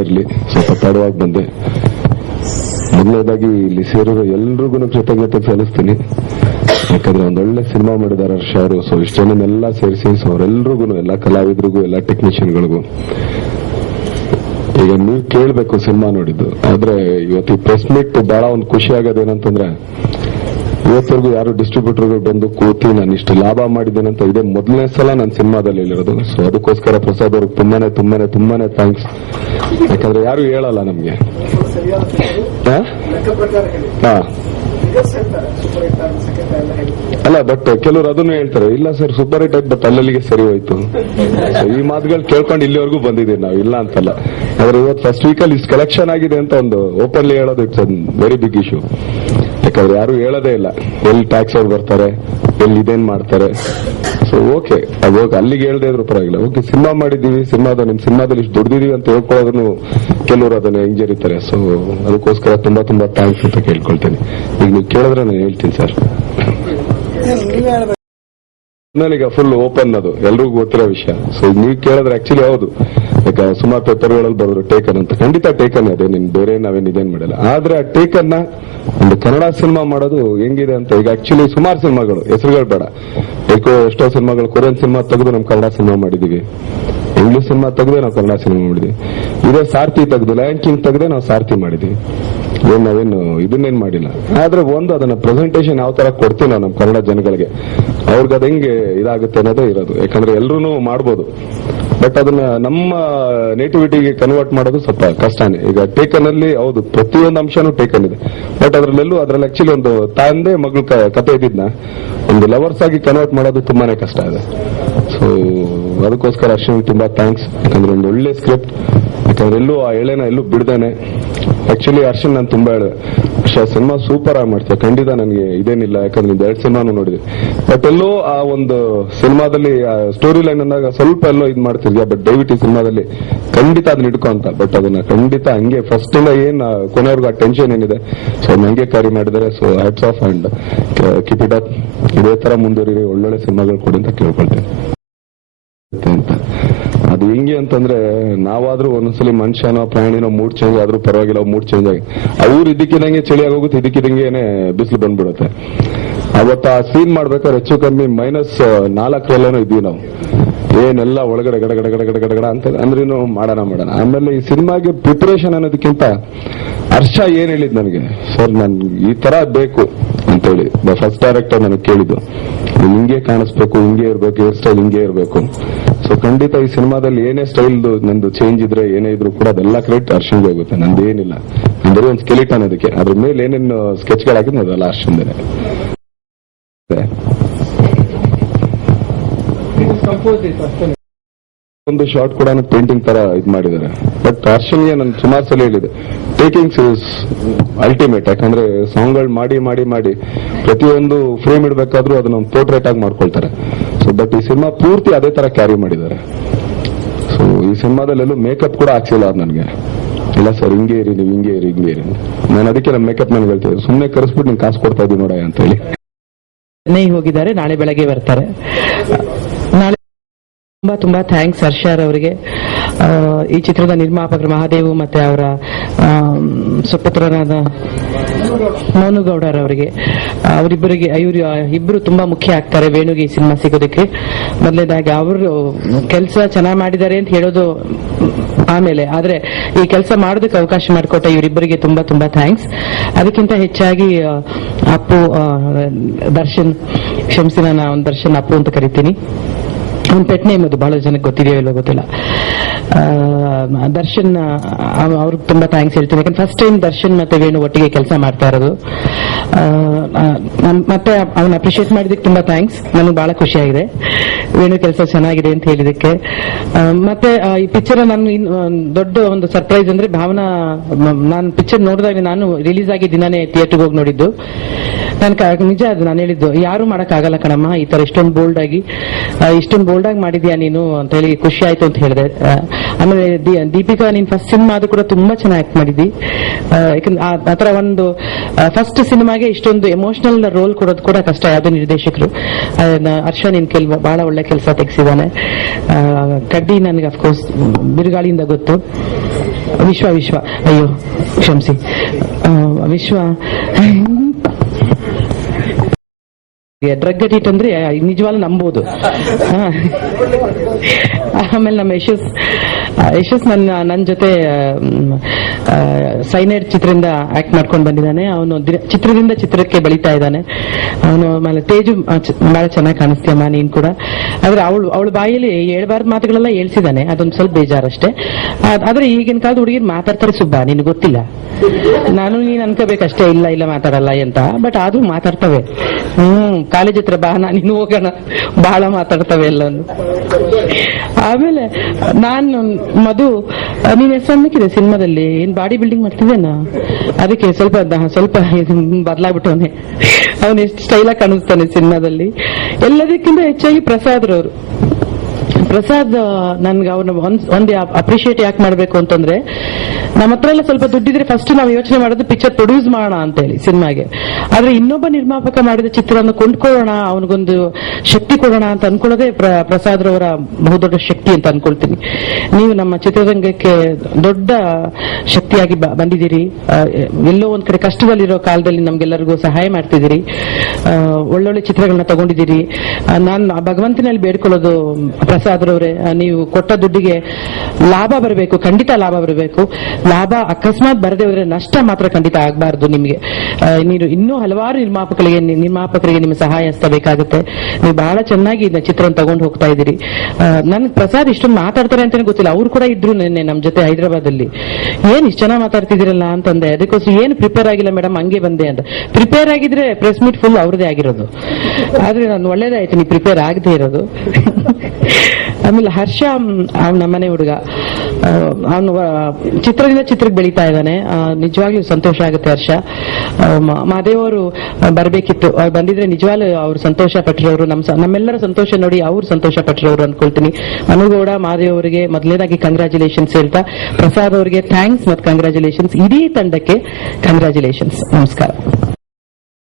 ಇರಲಿ, ಸ್ವಲ್ಪ ತಡವಾಗಿ ಬಂದೆ. ಮೊದಲನೇದಾಗಿ ಇಲ್ಲಿ ಸೇರಿರೋ ಎಲ್ರಿಗೂ ಕೃತಜ್ಞತೆ ಸಲ್ಲಿಸ್ತೀನಿ. ಯಾಕಂದ್ರೆ ಒಂದೊಳ್ಳೆ ಸಿನಿಮಾ ಮಾಡಿದಾರೆ ಹರ್ಷ ಅವರು. ಸೊ ಇಷ್ಟನ್ನೆಲ್ಲ ಸೇರಿಸಿ ಅವರೆಲ್ರಿಗೂ, ಎಲ್ಲ ಕಲಾವಿದರಿಗೂ, ಎಲ್ಲ ಟೆಕ್ನಿಷಿಯನ್ಗಳಿಗೂ. ಈಗ ನೀವು ಕೇಳಬೇಕು ಸಿನಿಮಾ ನೋಡಿದ್ದು. ಆದ್ರೆ ಇವತ್ತು ಪ್ರೆಸ್ ಮೀಟ್ ಬಹಳ ಒಂದು ಖುಷಿ ಆಗೋದೇನಂತಂದ್ರೆ, ಇವತ್ತರೆಗೂ ಯಾರು ಡಿಸ್ಟ್ರಿಬ್ಯೂಟರ್ಗಳು ಬಂದು ಕೂತಿ ನಾನು ಇಷ್ಟು ಲಾಭ ಮಾಡಿದ್ದೇನಂತ ಇದೇ ಮೊದಲನೇ ಸಲ ನನ್ನ ಸಿನಿಮಾದಲ್ಲಿ ಹೇಳಿರೋದು. ಸೊ ಅದಕ್ಕೋಸ್ಕರ ಪ್ರಸಾದ್ ಅವ್ರಿಗೆ ತುಂಬಾನೇ ಥ್ಯಾಂಕ್ಸ್. ಯಾಕಂದ್ರೆ ಯಾರು ಹೇಳಲ್ಲ ನಮ್ಗೆ. ಅಲ್ಲ, ಬಟ್ ಕೆಲವರು ಅದನ್ನು ಹೇಳ್ತಾರೆ, ಇಲ್ಲ ಸರ್ ಸೂಪರ್ ಹಿಟ್ ಆಯ್ತು, ಬಟ್ ಅಲ್ಲಿಗೆ ಸರಿ ಹೋಯ್ತು. ಈ ಮಾತುಗಳು ಕೇಳ್ಕೊಂಡು ಇಲ್ಲಿವರೆಗೂ ಬಂದಿದ್ದೀವಿ ನಾವು, ಇಲ್ಲ ಅಂತಲ್ಲ. ಆದ್ರೆ ಇವತ್ತು ಫಸ್ಟ್ ವೀಕಲ್ಲಿ ಇಷ್ಟು ಕಲೆಕ್ಷನ್ ಆಗಿದೆ ಅಂತ ಒಂದು ಓಪನ್ಲಿ ಹೇಳೋದು ಇಟ್ಸ್ ವೆರಿ ಬಿಗ್ ಇಶ್ಯೂ. ಯಾಕಂದ್ರೆ ಯಾರು ಹೇಳೋದೇ ಇಲ್ಲ, ಎಲ್ಲಿ ಟ್ಯಾಕ್ಸ್ ಅವ್ರು ಬರ್ತಾರೆ, ಎಲ್ಲಿ ಇದೇನ್ ಮಾಡ್ತಾರೆ. ಸೊ ಓಕೆ, ಅದು ಹೋಗಿ ಅಲ್ಲಿಗೆ ಹೇಳ್ದೇ ಇದ್ರು ಪರವಾಗಿಲ್ಲ. ಓಕೆ, ಸಿನಿಮಾ ಮಾಡಿದೀವಿ, ನಿಮ್ ಸಿನಿಮಾದಲ್ಲಿ ಇಷ್ಟು ದುಡ್ದಿದೀವಿ ಅಂತ ಹೇಳ್ಕೊಳ್ಳೋದನ್ನು ಕೆಲವರು ಅದನ್ನ ಹಿಂಜರಿತಾರೆ. ಸೊ ಅದಕ್ಕೋಸ್ಕರ ತುಂಬಾ ಥ್ಯಾಂಕ್ಸ್ ಅಂತ ಕೇಳ್ಕೊಳ್ತೇನೆ. ಈಗ ನೀವು ಕೇಳಿದ್ರೆ ನಾನು ಹೇಳ್ತೀನಿ ಸರ್. ಈಗ ಫುಲ್ ಓಪನ್, ಅದು ಎಲ್ರಿಗೂ ಗೊತ್ತಿರೋ ವಿಷಯ. ಸೊ ನೀವು ಕೇಳಿದ್ರೆ ಆಕ್ಚುಲಿ ಹೌದು, ಯಾಕೆ ಸುಮಾರು ಪೇಪರ್ಗಳಲ್ಲಿ ಬರೋದು ಟೇಕನ್ ಅಂತ. ಖಂಡಿತ ಟೇಕನ್ ಅದೇ, ನಿನ್ ಬೇರೆ ಇದೇನ್ ಮಾಡಿಲ್ಲ. ಆದ್ರೆ ಆ ಟೇಕನ್ನ ಒಂದು ಕನ್ನಡ ಸಿನಿಮಾ ಮಾಡೋದು ಹೆಂಗಿದೆ ಅಂತ, ಈಗ ಆಕ್ಚುಲಿ ಸುಮಾರು ಸಿನಿಮಾಗಳು, ಹೆಸರುಗಳು ಬೇಡ, ಎಷ್ಟೋ ಸಿನಿಮಾಗಳು, ಕೊರಿಯನ್ ಸಿನಿಮಾ ತೆಗೆದು ನಾವು ಕನ್ನಡ ಸಿನಿಮಾ ಮಾಡಿದೀವಿ, ಇಂಗ್ಲಿಷ್ ಸಿನಿಮಾ ತೆಗೆದೇ ನಾವು ಕನ್ನಡ ಸಿನಿಮಾ ಮಾಡಿದ್ವಿ. ಇದೇ ಸಾರ್ಥಿ ತೆಗೆದು, ಲಯನ್ ಕಿಂಗ್ ತೆಗೆದೇ ನಾವು ಸಾರ್ಥಿ ಮಾಡಿದ್ವಿ. ನಾವೇನು ಇದನ್ನೇನ್ ಮಾಡಿಲ್ಲ. ಆದ್ರೆ ಒಂದು ಅದನ್ನ ಪ್ರೆಸೆಂಟೇಷನ್ ಯಾವ ತರ ಕೊಡ್ತೀವಿ ನಾವು ನಮ್ಮ ಕನ್ನಡ ಜನಗಳಿಗೆ, ಅವ್ರಿಗೆ ಅದ ಹೆಂಗೆ ಇದಾಗುತ್ತೆ ಅನ್ನೋದೇ ಇರೋದು. ಯಾಕಂದ್ರೆ ಎಲ್ಲರೂ ಮಾಡ್ಬೋದು, ಬಟ್ ಅದನ್ನ ನಮ್ಮ ನೇಟಿವಿಟಿಗೆ ಕನ್ವರ್ಟ್ ಮಾಡೋದು ಸ್ವಲ್ಪ ಕಷ್ಟನೇ. ಈಗ ಟೇಕನ್ ಅಲ್ಲಿ ಹೌದು ಪ್ರತಿಯೊಂದು ಅಂಶನೂ ಟೇಕನ್ ಇದೆ, ಬಟ್ ಅದ್ರಲ್ಲಿ ಆಕ್ಚುಲಿ ಒಂದು ತಂದೆ ಮಗಳು ಕತೆ ಇದ್ದಿದ್ನ ಒಂದು ಲವರ್ಸ್ ಆಗಿ ಕನ್ವರ್ಟ್ ಮಾಡೋದು ತುಂಬಾನೇ ಕಷ್ಟ ಇದೆ. ಸೊ ಅದಕ್ಕೋಸ್ಕರ ಅರ್ಶನ್ ತುಂಬಾ ಥ್ಯಾಂಕ್ಸ್. ಯಾಕಂದ್ರೆ ಒಂದು ಒಳ್ಳೆ ಸ್ಕ್ರಿಪ್ಟ್, ಯಾಕಂದ್ರೆ ಎಲ್ಲೂ ಆ ಎಳೆನ ಎಲ್ಲೂ ಬಿಡ್ದೇನೆ. ಆಕ್ಚುಲಿ ಅರ್ಶನ್ ನಾನು ತುಂಬಾ ಹೇಳಿದೆ, ಸಿನಿಮಾ ಸೂಪರ್ ಆಗಿ ಮಾಡ್ತೀಯ, ಖಂಡಿತ ನನಗೆ ಇದೇನಿಲ್ಲ, ಯಾಕಂದ್ರೆ 2 ಸಿನಿಮಾನು ನೋಡಿದೆ. ಬಟ್ ಎಲ್ಲೋ ಆ ಒಂದು ಸಿನಿಮಾದಲ್ಲಿ ಸ್ಟೋರಿ ಲೈನ್ ಅಂದಾಗ ಸ್ವಲ್ಪ ಎಲ್ಲೋ ಇದು ಮಾಡ್ತಿದ್ಯಾ, ಬಟ್ ದಯವಿಟ್ಟು ಈ ಸಿನಿಮಾದಲ್ಲಿ ಖಂಡಿತ ಅದನ್ನ ಇಟ್ಕೊ ಅಂತ. ಬಟ್ ಅದನ್ನ ಖಂಡಿತ ಹಂಗೆ ಫಸ್ಟ್ ಇಂದ ಏನ್ ಕೊನೆವರೆಗೂ ಆ ಟೆನ್ಷನ್ ಏನಿದೆ, ಸೊ ಅದನ್ನ ಹಂಗೆ ಕ್ಯಾರಿ ಮಾಡಿದರೆ. So hats off and keep it up. ಇದೇ ತರ ಮುಂದುವರಿರಿ, ಒಳ್ಳೊಳ್ಳೆ ಸಿನಿಮಾಗಳು ಕೊಡಿ ಅಂತ ಕೇಳ್ಕೊಳ್ತೇನೆ. ಅಂತ ಅದು ಹೆಂಗೆ ಅಂತಂದ್ರೆ, ನಾವಾದ್ರೂ ಒಂದೊಂದ್ಸಲಿ ಮನುಷ್ಯನೋ ಪ್ರಾಣಿನೋ ಮೂಡ್ ಚೇಂಜ್ ಆದ್ರೂ ಪರವಾಗಿಲ್ಲ, ಮೂಡ್ ಚೇಂಜ್ ಆಗಿ ಅವ್ರು ಇದಕ್ಕಿದಂಗೆ ಚಳಿ ಆಗೋಗುತ್ತೆ, ಇದಕ್ಕಿದಂಗೆನೆ ಬಿಸಿಲು ಬಂದ್ಬಿಡುತ್ತೆ. ಅವತ್ತು ಆ ಸೀನ್ ಮಾಡ್ಬೇಕಾದ್ರೆ ಹೆಚ್ಚು ಕಮ್ಮಿ -4 ಇದ್ವಿ ನಾವು. ಏನೆಲ್ಲ ಒಳಗಡೆ ಗಡ ಅಂತ ಅಂದ್ರೂ ಮಾಡೋಣ. ಆಮೇಲೆ ಈ ಸಿನಿಮಾಗೆ ಪ್ರಿಪರೇಷನ್ ಅನ್ನೋದಕ್ಕಿಂತ ಹರ್ಷ ಏನ್ ಹೇಳಿದ್ ನನಗೆ, ಸರ್ ನನ್ ಈ ತರ ಬೇಕು ಅಂತೇಳಿ ಫಸ್ಟ್ ಡೈರೆಕ್ಟರ್ ನನಗೆ ಕೇಳಿದ್ದು, ಹಿಂಗೆ ಕಾಣಿಸ್ಬೇಕು, ಹಿಂಗೆ ಇರ್ಬೇಕು, ಹೇರ್ ಸ್ಟೈಲ್ ಹಿಂಗೆ ಇರ್ಬೇಕು. ಸೊ ಖಂಡಿತ ಈ ಸಿನಿಮಾದಲ್ಲಿ ಏನೇ ಸ್ಟೈಲ್ ನಂದು ಚೇಂಜ್ ಇದ್ರೆ, ಏನೇ ಇದ್ರು ಕೂಡ ಅದೆಲ್ಲ ಕ್ರೆಡಿಟ್ ಹರ್ಷನ್ಗೆ ಹೋಗುತ್ತೆ, ನಂದೇನಿಲ್ಲ. ಅಂದ್ರೆ ಒಂದು ಸ್ಕೆಲಿಟನ್ ಅದಕ್ಕೆ, ಅದ್ರ ಮೇಲೆ ಏನೇನು ಸ್ಕೆಚ್ಗಳಾಗಿದ್ದು ಅದೆಲ್ಲ ಹರ್ಷನ್ದೇನೆ. ಒಂದು ಶಾರ್ಟ್ ಕೂಡ ಪೇಂಟಿಂಗ್ ತರ ಇದು ಮಾಡಿದ್ದಾರೆ. ಬಟ್ ಹರ್ಷನ್ಗೆ ನಾನು ಸುಮಾರು ಸಲ ಹೇಳಿದೆ, ಟೇಕಿಂಗ್ಸ್ ಇಸ್ ಅಲ್ಟಿಮೇಟ್. ಯಾಕಂದ್ರೆ ಸಾಂಗ್ಗಳು ಮಾಡಿ ಪ್ರತಿಯೊಂದು ಫ್ರೇಮ್ ಇಡಬೇಕಾದ್ರೂ ಅದನ್ನ ಒಂದು ಪೋರ್ಟ್ರೇಟ್ ಆಗಿ ಮಾಡ್ಕೊಳ್ತಾರೆ. ಸೊ ಬಟ್ ಈ ಸಿನಿಮಾ ಪೂರ್ತಿ ಅದೇ ತರ ಕ್ಯಾರಿ ಮಾಡಿದ್ದಾರೆ. ಸೊ ಈ ಸಿನಿಮಾದಲ್ಲೆಲ್ಲೂ ಮೇಕಪ್ ಕೂಡ ಹಾಕ್ಸಿಲ್ಲ ಅದು ನನಗೆ. ಇಲ್ಲ ಸರ್ ಹಿಂಗೆ ಇರಿ, ನೀವು ಹಿಂಗೆ ಇರಿ. ನಾನು ಅದಕ್ಕೆ ನಮ್ಮ ಮೇಕಪ್ ನನಗೆ ಹೇಳ್ತಿದ್ದೆ, ಸುಮ್ಮನೆ ಕರೆಸ್ಬಿಟ್ಟು ನಿಂಗೆ ಕಾಸು ಕೊಡ್ತಾ ಇದ್ದೀನಿ ನೋಡ ಅಂತ ಹೇಳಿ. ಚೆನ್ನೈ ಹೋಗಿದ್ದಾರೆ, ನಾಳೆ ಬೆಳಗ್ಗೆ ಬರ್ತಾರೆ. ನಾಳೆ ತುಂಬಾ ಥ್ಯಾಂಕ್ಸ್ ಹರ್ಷರ್ ಅವರಿಗೆ. ಈ ಚಿತ್ರದ ನಿರ್ಮಾಪಕರು ಮಹಾದೇವು ಮತ್ತೆ ಅವರ ಸುಪುತ್ರನಾದ ಮೌನುಗೌಡರ್ ಅವರಿಗೆ, ಅವರಿಬ್ಬರಿಗೆ ಇಬ್ಬರು ತುಂಬಾ ಮುಖ್ಯ ಆಗ್ತಾರೆ ವೇಣುಗೆ ಈ ಸಿನಿಮಾ ಸಿಗೋದಕ್ಕೆ. ಮೊದಲನೇದಾಗಿ ಅವರು ಕೆಲಸ ಚೆನ್ನಾಗಿ ಮಾಡಿದ್ದಾರೆ ಅಂತ ಹೇಳೋದು ಆಮೇಲೆ, ಆದ್ರೆ ಈ ಕೆಲಸ ಮಾಡೋದಕ್ಕೆ ಅವಕಾಶ ಮಾಡಿಕೊಟ್ಟ ಇವರಿಬ್ಬರಿಗೆ ತುಂಬಾ ಥ್ಯಾಂಕ್ಸ್. ಅದಕ್ಕಿಂತ ಹೆಚ್ಚಾಗಿ ಅಪ್ಪು ದರ್ಶನ್, ಕ್ಷಮಿಸಿ ನಾನು ಅವನ ದರ್ಶನ್ ಅಪ್ಪು ಅಂತ ಕರಿತೀನಿ, ಅವ್ನ ಪೆಟ್ ನೇಮ್ ಅದು ಬಹಳ ಜನಕ್ಕೆ ಗೊತ್ತಿದೆಯೋ ಇಲ್ಲೋ ಗೊತ್ತಿಲ್ಲ. ದರ್ಶನ್ ಅವ್ರಿಗೆ ತುಂಬಾ ಥ್ಯಾಂಕ್ಸ್ ಹೇಳ್ತೀನಿ, ಯಾಕಂದ್ರೆ ಫಸ್ಟ್ ಟೈಮ್ ದರ್ಶನ್ ಮತ್ತೆ ವೇಣು ಒಟ್ಟಿಗೆ ಕೆಲಸ ಮಾಡ್ತಾ ಇರೋದು. ಮತ್ತೆ ಅವನ್ನ ಅಪ್ರಿಶಿಯೇಟ್ ಮಾಡಿದಕ್ಕೆ ತುಂಬಾ ಥ್ಯಾಂಕ್ಸ್, ನನಗೆ ಬಹಳ ಖುಷಿ ಆಗಿದೆ ವೇಣು ಕೆಲಸ ಚೆನ್ನಾಗಿದೆ ಅಂತ ಹೇಳಿದಕ್ಕೆ. ಮತ್ತೆ ಈ ಪಿಕ್ಚರ್ ನಾನು ದೊಡ್ಡ ಒಂದು ಸರ್ಪ್ರೈಸ್ ಅಂದ್ರೆ, ಭಾವನಾ ನಾನು ಪಿಕ್ಚರ್ ನೋಡಿದಾಗ ನಾನು ರಿಲೀಸ್ ಆಗಿ ದಿನಾನೇ ಥಿಯೇಟರ್ಗೆ ಹೋಗಿ ನೋಡಿದ್ದು. ನಿಜ ಅದು ನಾನು ಹೇಳಿದ್ದು, ಯಾರು ಮಾಡಕ್ಕಾಗಲ್ಲ ಕಣಮ್ಮ ಈ ತರ ಇಷ್ಟೊಂದು ಬೋಲ್ಡ್ ಆಗಿ ಮಾಡಿದ್ಯಾ ನೀನು ಅಂತ ಹೇಳಿ ಖುಷಿ ಆಯ್ತು ಅಂತ ಹೇಳಿದೆ. ಆಮೇಲೆ ದೀಪಿಕಾ ನೀನ್ ಫಸ್ಟ್ ಸಿನಿಮಾ ಅದು ಕೂಡ ತುಂಬಾ ಚೆನ್ನಾಗಿ ಆಕ್ಟ್ ಮಾಡಿದ್ದಿ. ಯಾಕಂದ್ರೆ ಆತರ ಒಂದು ಫಸ್ಟ್ ಸಿನಿಮಾಗೆ ಇಷ್ಟೊಂದು ಎಮೋಷನಲ್ ರೋಲ್ ಕೊಡೋದು ಕೂಡ ಕಷ್ಟ ಯಾವುದೇ ನಿರ್ದೇಶಕರು. ಹರ್ಷ ನಿನ್ ಬಹಳ ಒಳ್ಳೆ ಕೆಲಸ ತೆಗೆಸಿದಾನೆ. ಕಡ್ಡಿ ನನಗೆ ಅಫ್ಕೋರ್ಸ್ ಬಿರುಗಾಳಿಯಿಂದ ಗೊತ್ತು. ವಿಶ್ವ ಅಯ್ಯೋ ಕ್ಷಮಿಸಿ, ವಿಶ್ವ ಡ್ರಗ್ ಅಡಿಕ್ಟ್ ಅಂದ್ರೆ ನಿಜವಾಗ್ಲೂ ನಂಬೋದು. ಆಮೇಲೆ ನಮ್ಮ ಯಶಸ್ ನನ್ನ ಜೊತೆ ಸೈನೈಡ್ ಚಿತ್ರದಿಂದ ಆಕ್ಟ್ ಮಾಡ್ಕೊಂಡು ಬಂದಿದ್ದಾನೆ. ಅವನು ಚಿತ್ರದಿಂದ ಚಿತ್ರಕ್ಕೆ ಬೆಳೀತಾ ಇದ್ದಾನೆ ಅವನು. ಆಮೇಲೆ ತೇಜು ಬಹಳ ಚೆನ್ನಾಗಿ ಕಾಣಿಸ್ತೀಯಮ್ಮ ನೀನ್ ಕೂಡ. ಆದ್ರೆ ಅವಳ ಬಾಯಲ್ಲಿ ಹೇಳ್ಬಾರ್ದು ಮಾತುಗಳೆಲ್ಲ ಹೇಳ್ಸಿದಾನೆ, ಅದೊಂದು ಸ್ವಲ್ಪ ಬೇಜಾರಷ್ಟೇ. ಆದ್ರೆ ಈಗಿನ ಕಾಲದ ಹುಡುಗಿರು ಮಾತಾಡ್ತಾರೆ ಸುಬ್ಬ, ನಿನ್ ಗೊತ್ತಿಲ್ಲ. ನಾನು ನೀನ್ ಅನ್ಕೋಬೇಕಷ್ಟೇ ಇಲ್ಲ ಮಾತಾಡಲ್ಲ ಅಂತ, ಬಟ್ ಆದ್ರೂ ಮಾತಾಡ್ತವೆ. ಕಾಲೇಜ್ ಹತ್ರ ಬಾ, ನೀನು ಹೋಗೋಣ, ಬಹಳ ಮಾತಾಡ್ತವೆ ಎಲ್ಲವನ್ನು. ಆಮೇಲೆ ನಾನು ಮಧು ನೀನ್ ಎಷ್ಟು ಸಣ್ಣಕ್ಕಿದೆ ಸಿನಿಮಾದಲ್ಲಿ, ಏನ್ ಬಾಡಿ ಬಿಲ್ಡಿಂಗ್ ಮಾಡ್ತಿದ್ದೇನಾ, ಅದಕ್ಕೆ ಸ್ವಲ್ಪ ಬದಲಾಗ್ಬಿಟ್ಟವನೆ. ಅವನು ಎಷ್ಟು ಸ್ಟೈಲಾಗಿ ಕಾಣಿಸ್ತಾನೆ ಸಿನಿಮಾದಲ್ಲಿ. ಎಲ್ಲದಕ್ಕಿಂತ ಹೆಚ್ಚಾಗಿ ಪ್ರಸಾದ್ ನನ್ಗೆ ಅವ್ರನ್ನ ಒಂದು ಅಪ್ರಿಶಿಯೇಟ್ ಯಾಕೆ ಮಾಡ್ಬೇಕು ಅಂತಂದ್ರೆ, ನಮ್ಮ ಹತ್ರ ಎಲ್ಲ ಸ್ವಲ್ಪ ದುಡ್ಡಿದ್ರೆ ಫಸ್ಟ್ ನಾವು ಯೋಚನೆ ಮಾಡೋದು ಪಿಕ್ಚರ್ ಪ್ರೊಡ್ಯೂಸ್ ಮಾಡೋಣ ಅಂತ ಹೇಳಿ ಸಿನಿಮಾಗೆ. ಆದ್ರೆ ಇನ್ನೊಬ್ಬ ನಿರ್ಮಾಪಕ ಮಾಡಿದ ಚಿತ್ರವನ್ನು ಕೊಂಡ್ಕೊಳ್ಳೋಣ, ಅವನಿಗೊಂದು ಶಕ್ತಿ ಕೊಡೋಣ ಅಂತ ಅನ್ಕೊಳ್ಳೋದೇ ಪ್ರಸಾದ್ ರವರ ಬಹುದೊಡ್ಡ ಶಕ್ತಿ ಅಂತ ಅನ್ಕೊಳ್ತೀನಿ. ನೀವು ನಮ್ಮ ಚಿತ್ರರಂಗಕ್ಕೆ ದೊಡ್ಡ ಶಕ್ತಿಯಾಗಿ ಬಂದಿದ್ದೀರಿ. ಎಲ್ಲೋ ಒಂದ್ ಕಡೆ ಕಷ್ಟದಲ್ಲಿರೋ ಕಾಲದಲ್ಲಿ ನಮ್ಗೆಲ್ಲರಿಗೂ ಸಹಾಯ ಮಾಡ್ತಿದ್ದೀರಿ. ಒಳ್ಳೊಳ್ಳೆ ಚಿತ್ರಗಳನ್ನ ತಗೊಂಡಿದ್ದೀರಿ. ನಾನು ಭಗವಂತನಲ್ಲಿ ಬೇಡ್ಕೊಳ್ಳೋದು ಪ್ರಸಾದ್ ರವರೇ, ನೀವು ಕೊಟ್ಟ ದುಡ್ಡಿಗೆ ಲಾಭ ಬರಬೇಕು, ಖಂಡಿತ ಲಾಭ ಬರಬೇಕು. ಲಾಭ ಅಕಸ್ಮಾತ್ ಬರದೇ ಹೋದ್ರೆ ನಷ್ಟ ಮಾತ್ರ ಖಂಡಿತ ಆಗಬಾರ್ದು ನಿಮಗೆ. ನೀವು ಇನ್ನೂ ಹಲವಾರು ನಿರ್ಮಾಪಕರಿಗೆ ನಿಮ್ಮ ಸಹಾಯ ಹಸ್ತಬೇಕಾಗುತ್ತೆ. ನೀವು ಬಹಳ ಚೆನ್ನಾಗಿ ಚಿತ್ರವನ್ನು ತಗೊಂಡು ಹೋಗ್ತಾ ಇದ್ದೀರಿ. ನನ್ ಪ್ರಸಾದ್ ಇಷ್ಟೊಂದು ಮಾತಾಡ್ತಾರೆ ಅಂತಾನೆ ಗೊತ್ತಿಲ್ಲ. ಅವ್ರು ಕೂಡ ಇದ್ರು ನಿನ್ನೆ ನಮ್ ಜೊತೆ ಹೈದರಾಬಾದ್ ಅಲ್ಲಿ. ಏನ್ ಇಷ್ಟು ಚೆನ್ನಾಗಿ ಮಾತಾಡ್ತಿದ್ದೀರಲ್ಲ ಅಂತಂದೆ. ಅದಕ್ಕೋಸ್ಕರ ಏನು ಪ್ರಿಪೇರ್ ಆಗಿಲ್ಲ ಮೇಡಮ್, ಹಂಗೆ ಬಂದೆ ಅಂತ. ಪ್ರಿಪೇರ್ ಆಗಿದ್ರೆ ಪ್ರೆಸ್ ಮೀಟ್ ಫುಲ್ ಅವ್ರದೇ ಆಗಿರೋದು. ಆದ್ರೆ ನಾನು ಒಳ್ಳೇದಾಯ್ತು ನೀವು ಪ್ರಿಪೇರ್ ಆಗದೆ ಇರೋದು. ಆಮೇಲೆ ಹರ್ಷ ಅವ್ನ ನಮ್ಮನೆ ಹುಡುಗ, ಅವನು ಚಿತ್ರದಿಂದ ಚಿತ್ರಕ್ಕೆ ಬೆಳೀತಾ ಇದ್ದಾನೆ. ನಿಜವಾಗ್ಲೂ ಸಂತೋಷ ಆಗುತ್ತೆ. ಹರ್ಷ ಮಹಾದೇವ್ ಅವರು ಬರ್ಬೇಕಿತ್ತು, ಅವ್ರು ಬಂದಿದ್ರೆ ನಿಜವಾಗ್ಲೂ ಅವ್ರು ಸಂತೋಷ ಪಟ್ಟಿರೋರು, ನಮ್ಮೆಲ್ಲರ ಸಂತೋಷ ನೋಡಿ ಅವ್ರು ಸಂತೋಷ ಪಟ್ಟಿರೋರು ಅನ್ಕೊಳ್ತೀನಿ. ಮನುಗೌಡ ಮಹಾದೇವ್ ಅವರಿಗೆ ಮೊದಲನೇದಾಗಿ ಕಂಗ್ರಾಚುಲೇಷನ್ಸ್ ಹೇಳ್ತಾ, ಪ್ರಸಾದ್ ಅವರಿಗೆ ಥ್ಯಾಂಕ್ಸ್ ಮತ್ತು ಕಂಗ್ರಾಚುಲೇಷನ್ಸ್, ಇಡೀ ತಂಡಕ್ಕೆ ಕಂಗ್ರಾಚುಲೇಷನ್ಸ್. ನಮಸ್ಕಾರ.